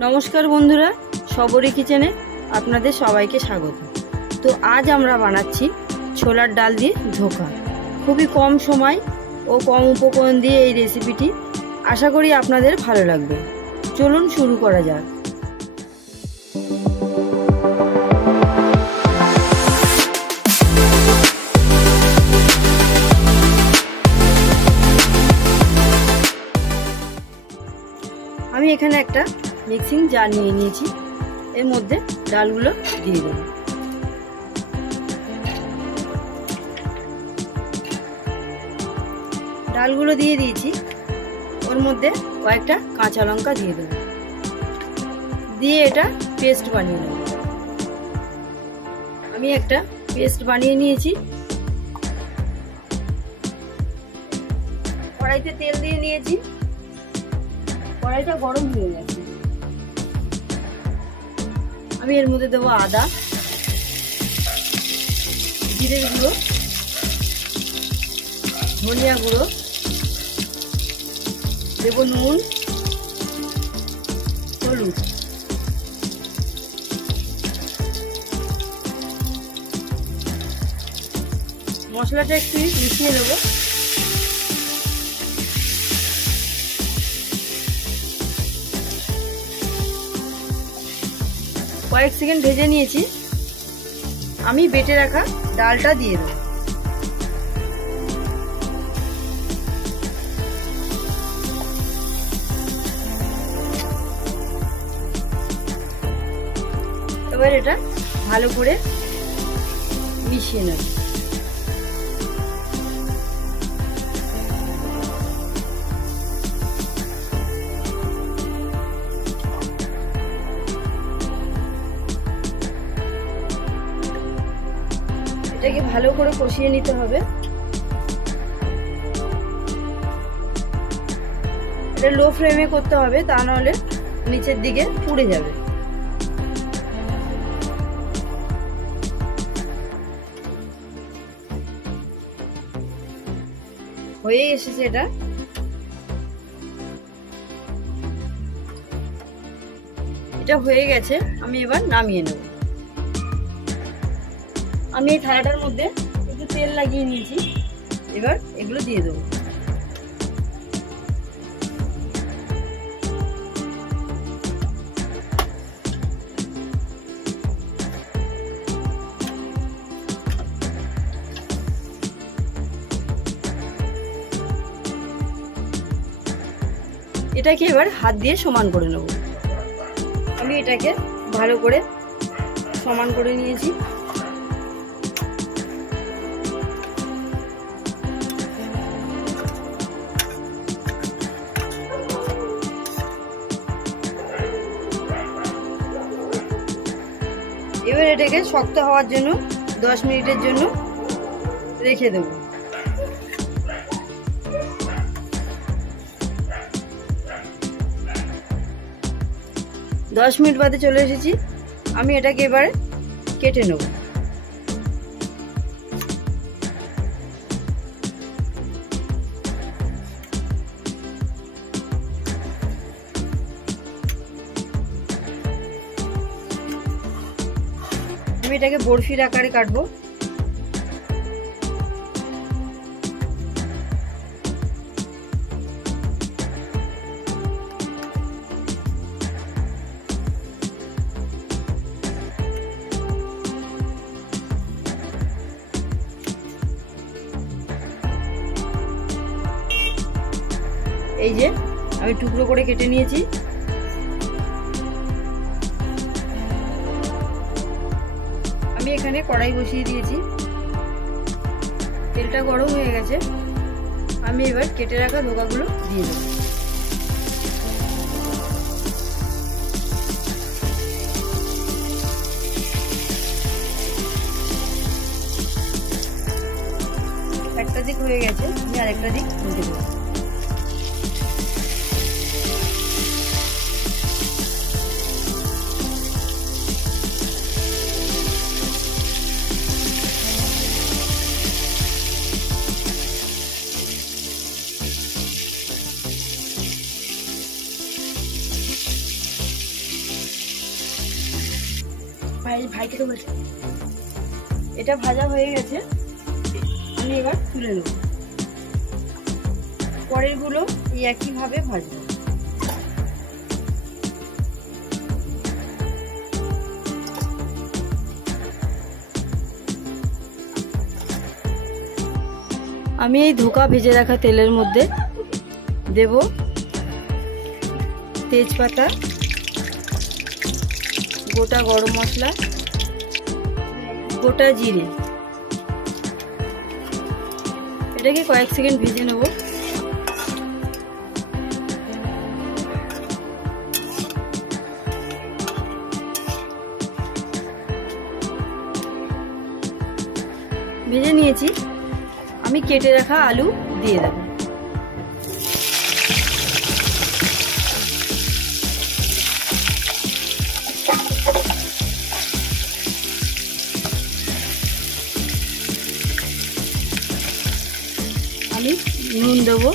নমস্কার বন্ধুরা, সবরি কিচেনে আপনাদের সবাইকে স্বাগত। তো আজ আমরা বানাচ্ছি ছোলার ডাল দিয়ে ধোকা। খুবই কম সময় ও কম উপকরণ দিয়ে এই রেসিপিটি, আশা করি আপনাদের ভালো লাগবে। চলুন শুরু করা যাক। আমি এখানে একটা মিক্সিং জার নিয়ে নিয়েছি, এর মধ্যে ডালগুলো দিয়ে দেব। ডালগুলো দিয়ে দিয়েছি, ওর মধ্যে কয়েকটা কাঁচা লঙ্কা দিয়ে দেব, দিয়ে এটা পেস্ট বানিয়ে নেব। আমি একটা পেস্ট বানিয়ে নিয়েছি। কড়াইতে তেল দিয়ে নিয়েছি, কড়াইটা গরম হয়ে গেছে। আমি এর মধ্যে দেবো আদা, জিরের গুঁড়ো, ধনিয়া গুঁড়ো, দেব নুন, হলুদ। মশলাটা একটু মিশিয়ে নেব। কয়েক সেকেন্ড ভেজে নিয়েছি। আমি বেটে রাখা ডালটা দিয়ে দেব। এবার এটা ভালো করে মিশিয়ে নেব। এটাকে ভালো করে কষিয়ে নিতে হবে। এটা লো ফ্লেমে করতে হবে, তা নাহলে নিচের দিকে পুড়ে যাবে। হয়ে এসেছে এটা। এটা হয়ে গেছে, আমি এবার নামিয়ে নেব। আমি এই থালাটার মধ্যে একটু তেল লাগিয়ে নিয়েছি, এবার এগুলো দিয়ে দেবো। এটাকে এবার হাত দিয়ে সমান করে নেব। আমি এটাকে ভালো করে সমান করে নিয়েছি। এবার এটাকে শক্ত হওয়ার জন্য 10 মিনিটের জন্য রেখে দেব। দশ মিনিট বাদে চলে এসেছি। আমি এটাকে এবারে কেটে নেব। আমি এটাকে বরফির আকারে কাটবো। এই যে আমি টুকরো করে কেটে নিয়েছি। আমি এখানে কড়াই বসিয়ে দিয়েছি, তেলটা গরম হয়ে গেছে। আমি এবার কেটে রাখা ধোকাগুলো দিয়ে দেব। একটা দিক হয়ে গেছে, আমি আরেকটা দিক উল্টে দেবো। ভাইকে বলছে। এটা ভাজা হয়ে গেছে, আমি এবার তুলে নেব। পরের গুলো এই একইভাবে ভাজবো। আমি এই ধোকা ভেজে রাখা তেলের মধ্যে দেব তেজপাতা, গোটা গরম মশলা, গোটা জিরে। এটাকে কয়েক সেকেন্ড ভেজে নেব। ভেজে নিয়েছি, আমি কেটে রাখা আলু দিয়ে দেব। আমি নুন দেবো,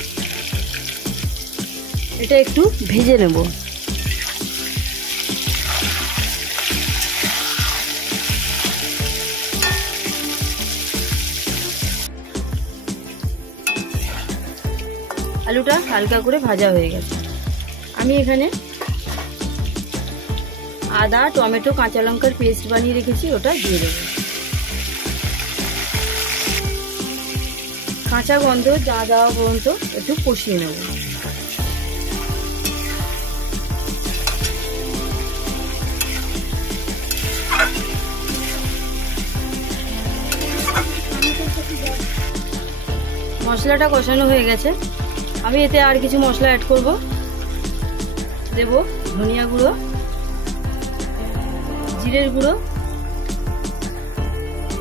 এটা একটু ভেজে নেব। আলুটা হালকা করে ভাজা হয়ে গেছে। আমি এখানে আদা, টমেটো, কাঁচা লঙ্কার পেস্ট বানিয়ে রেখেছি, ওটা দিয়ে দেবো। কাঁচা গন্ধ যা দেওয়া পর্যন্ত একটু কষিয়ে নেব। মশলাটা কষানো হয়ে গেছে, আমি এতে আর কিছু মশলা অ্যাড করব। দেব ধনিয়া গুঁড়ো, জিরের গুঁড়ো,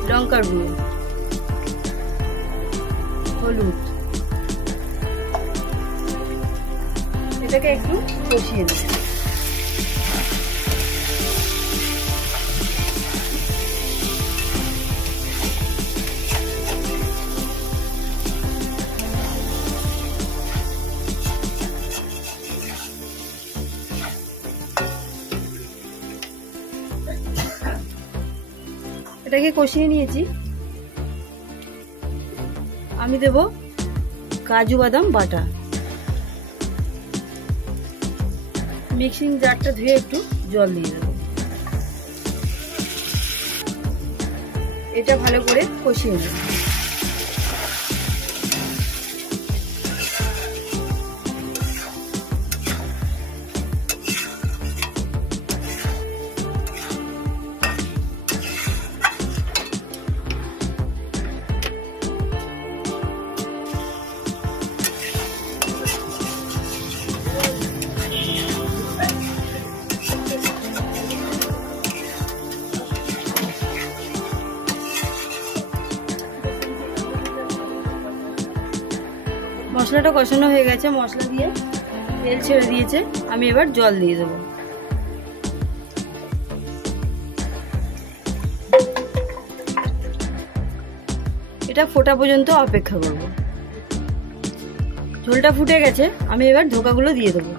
লঙ্কার গুঁড়ো, হলুদ। এটাকে একটু কষিয়ে নেব। এটাকে কষিয়ে নিয়েছি, আমি দেব কাজু বাদাম বাটা। মিক্সিং জারটা ধুয়ে একটু জল দিয়ে দেব। এটা ভালো করে কষিয়ে নেব। মশলাটা কষানো হয়ে গেছে, মশলা দিয়ে তেল ছেড়ে দিয়েছে, আমি এবার জল দিয়ে দেবো। এটা ফোটা পর্যন্ত অপেক্ষা করব। ঝোলটা ফুটে গেছে, আমি এবার ধোকাগুলো দিয়ে দেবো।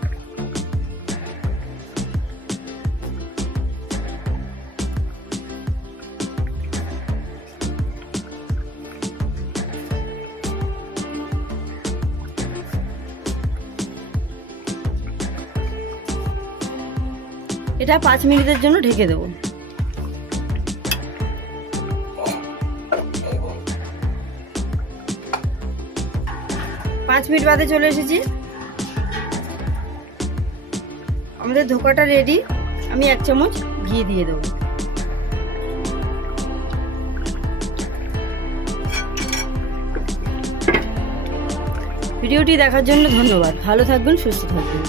এটা 5 মিনিটের জন্য ঢেকে দেবো। 5 মিনিট বাদে চলে এসেছি, আমাদের ধোকাটা রেডি। আমি 1 চামচ ঘি দিয়ে দেবো। ভিডিওটি দেখার জন্য ধন্যবাদ। ভালো থাকবেন, সুস্থ থাকবেন।